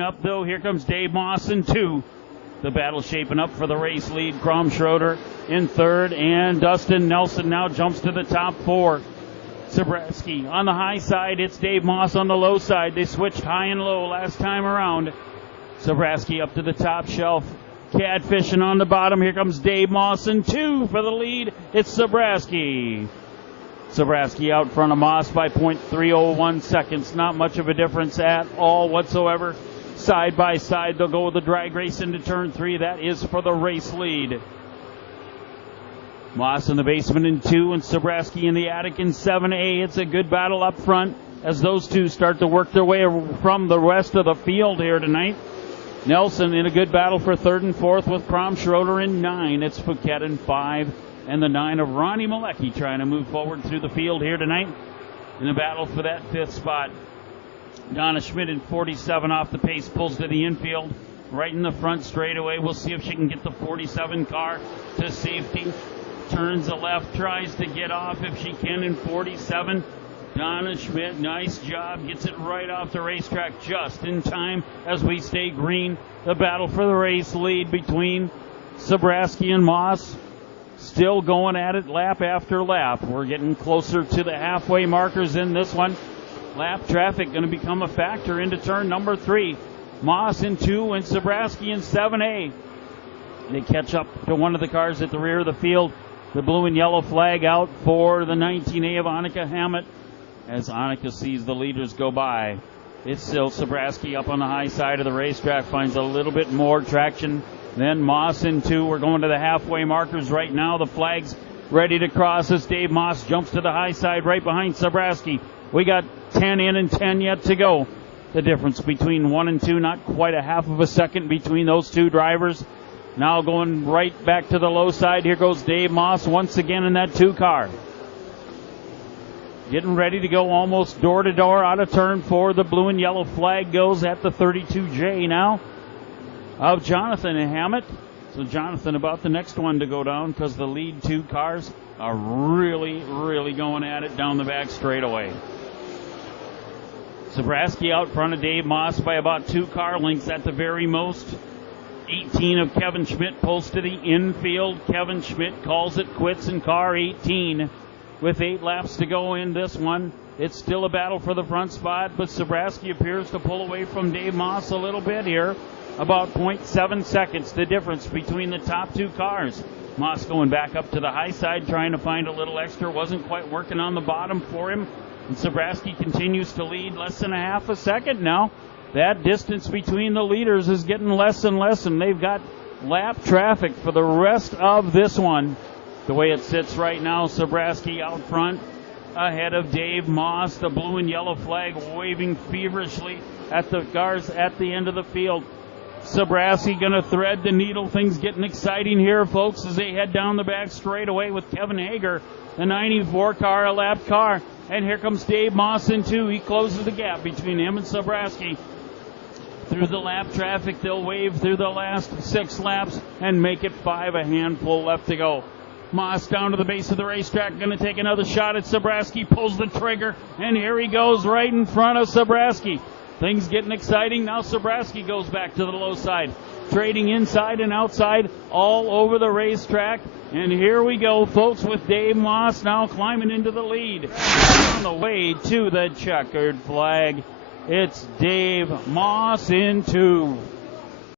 Up though, here comes Dave Mass in 2. The battle shaping up for the race lead. Crom Schroeder in 3rd, and Dustin Nelson now jumps to the top 4. Sabraski on the high side. It's Dave Mass on the low side. They switched high and low last time around. Sabraski up to the top shelf. Catfishing on the bottom. Here comes Dave Mass in 2 for the lead. It's Sabraski. Sabraski out front of Mass by 0.301 seconds. Not much of a difference at all whatsoever. Side by side, they'll go with the drag race into turn 3. That is for the race lead. Mass in the basement in 2, and Sabraski in the attic in 7A. It's a good battle up front as those two start to work their way from the rest of the field here tonight. Nelson in a good battle for 3rd and 4th with Crom Schroeder in 9. It's Fouquet in 5, and the 9 of Ronnie Malecki trying to move forward through the field here tonight in a battle for that 5th spot. Donna Schmidt in 47 off the pace, pulls to the infield, right in the front straightaway. We'll see if she can get the 47 car to safety. Turns the left, tries to get off if she can in 47. Donna Schmidt, nice job, gets it right off the racetrack just in time as we stay green. The battle for the race lead between Sabraski and Mass still going at it lap after lap. We're getting closer to the halfway markers in this one. Lap traffic going to become a factor into turn number 3. Mass in 2 and Sabraski in 7A. They catch up to one of the cars at the rear of the field. The blue and yellow flag out for the 19A of Annika Hammett as Annika sees the leaders go by. It's still Sabraski up on the high side of the racetrack, finds a little bit more traction. Then Mass in 2. We're going to the halfway markers right now. The flag's ready to cross as Dave Mass jumps to the high side right behind Sabraski. We got 10 in and 10 yet to go. The difference between 1 and 2, not quite a half of a second between those two drivers. Now going right back to the low side. Here goes Dave Mass once again in that 2 car. Getting ready to go almost door to door out of turn 4. The blue and yellow flag goes at the 32J now of Jonathan Hammett. So Jonathan about the next one to go down because the lead 2 cars are really, really going at it down the back straightaway. Sabraski out front of Dave Mass by about 2 car lengths at the very most. 18 of Kevin Schmidt pulls to the infield. Kevin Schmidt calls it quits in car 18 with 8 laps to go in this one. It's still a battle for the front spot, but Sabraski appears to pull away from Dave Mass a little bit here. About 0.7 seconds, the difference between the top 2 cars. Mass going back up to the high side, trying to find a little extra. Wasn't quite working on the bottom for him. And Sabraski continues to lead less than a half a second now. That distance between the leaders is getting less and less, and they've got lap traffic for the rest of this one. The way it sits right now, Sabraski out front ahead of Dave Mass. The blue and yellow flag waving feverishly at the cars at the end of the field. Sabraski going to thread the needle. Things getting exciting here, folks, as they head down the back straightaway with Kevin Hager, the 94 car, a lap car. And here comes Dave Mass in 2. He closes the gap between him and Sabraski. Through the lap traffic, they'll wave through the last 6 laps and make it 5, a handful left to go. Mass down to the base of the racetrack, going to take another shot at Sabraski, pulls the trigger, and here he goes right in front of Sabraski. Things getting exciting. Now Sabraski goes back to the low side, trading inside and outside all over the racetrack. And here we go, folks, with Dave Mass now climbing into the lead. On the way to the checkered flag, it's Dave Mass in 2.